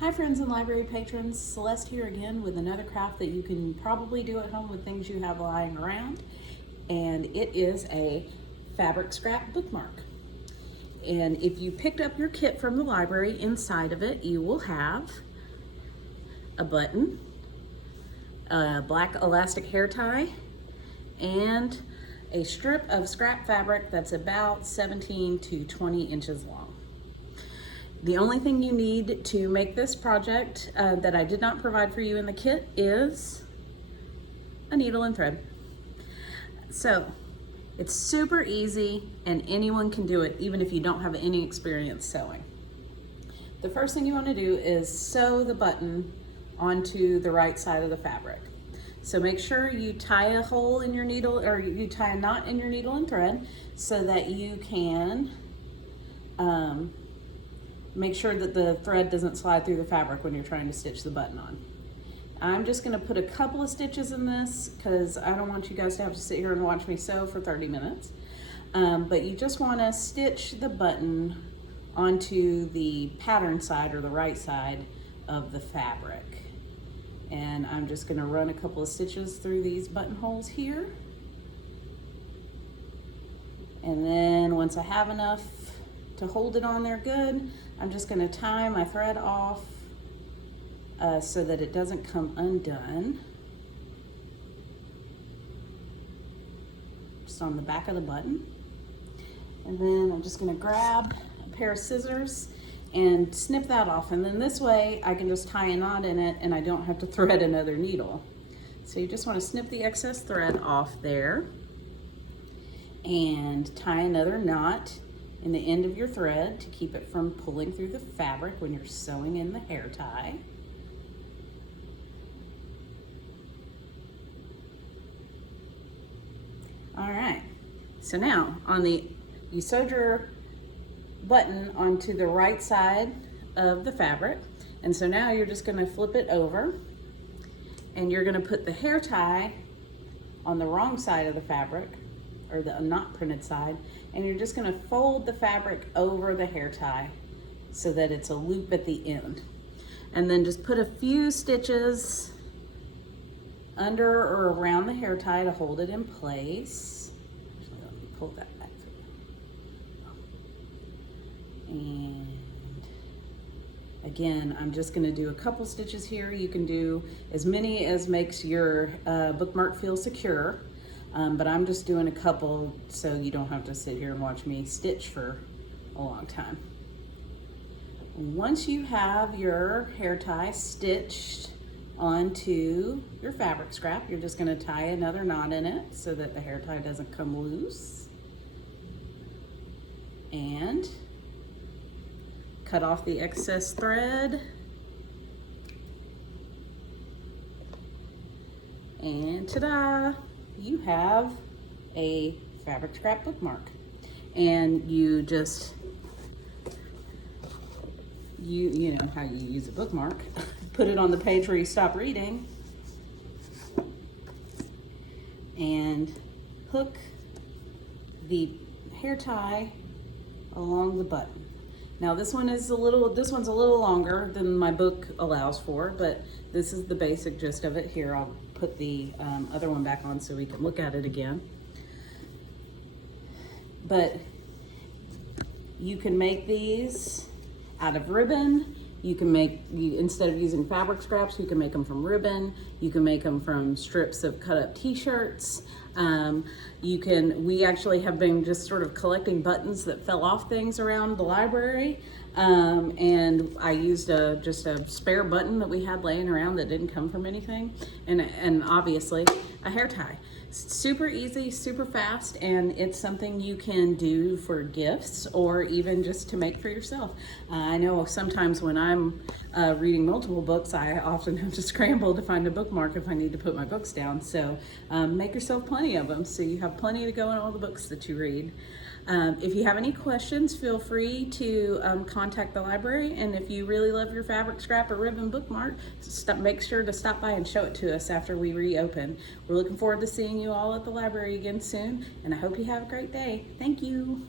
Hi friends and library patrons, Celeste here again with another craft that you can probably do at home with things you have lying around. And it is a fabric scrap bookmark. And if you picked up your kit from the library, inside of it you will have a button, a black elastic hair tie, and a strip of scrap fabric that's about 17 to 20 inches long. The only thing you need to make this project that I did not provide for you in the kit is a needle and thread. So it's super easy and anyone can do it, even if you don't have any experience sewing. The first thing you want to do is sew the button onto the right side of the fabric. So make sure you tie a hole in your needle, or you tie a knot in your needle and thread so that you can make sure that the thread doesn't slide through the fabric when you're trying to stitch the button on. I'm just going to put a couple of stitches in this because I don't want you guys to have to sit here and watch me sew for 30 minutes. But you just want to stitch the button onto the pattern side or the right side of the fabric. And I'm just going to run a couple of stitches through these buttonholes here. And then once I have enough to hold it on there good, I'm just going to tie my thread off so that it doesn't come undone. Just on the back of the button. And then I'm just going to grab a pair of scissors and snip that off. And then this way I can just tie a knot in it and I don't have to thread another needle. So you just want to snip the excess thread off there and tie another knot in the end of your thread to keep it from pulling through the fabric when you're sewing in the hair tie. All right, so now you sewed your button onto the right side of the fabric, and so now you're just going to flip it over and you're going to put the hair tie on the wrong side of the fabric, or the not printed side, and you're just going to fold the fabric over the hair tie so that it's a loop at the end. And then just put a few stitches under or around the hair tie to hold it in place. Actually, let me pull that back through. And again, I'm just going to do a couple stitches here. You can do as many as makes your bookmark feel secure. But I'm just doing a couple so you don't have to sit here and watch me stitch for a long time. Once you have your hair tie stitched onto your fabric scrap, you're just going to tie another knot in it so that the hair tie doesn't come loose. And cut off the excess thread. And ta-da! You have a fabric scrap bookmark. And you just, you know how you use a bookmark. Put it on the page where you stop reading and hook the hair tie along the button. Now this one's a little longer than my book allows for, but this is the basic gist of it. Here, I'll put the other one back on so we can look at it again. But you can make these out of ribbon. You can instead of using fabric scraps, you can make them from ribbon. You can make them from strips of cut up t-shirts. We actually have been just sort of collecting buttons that fell off things around the library. And I used just a spare button that we had laying around that didn't come from anything. And obviously a hair tie. Super easy, super fast, and it's something you can do for gifts or even just to make for yourself. I know sometimes when I'm reading multiple books, I often have to scramble to find a bookmark if I need to put my books down. So make yourself plenty of them so you have plenty to go in all the books that you read. If you have any questions, feel free to contact the library. And if you really love your fabric scrap or ribbon bookmark, make sure to stop by and show it to us after we reopen. We're looking forward to seeing you all at the library again soon, and I hope you have a great day. Thank you.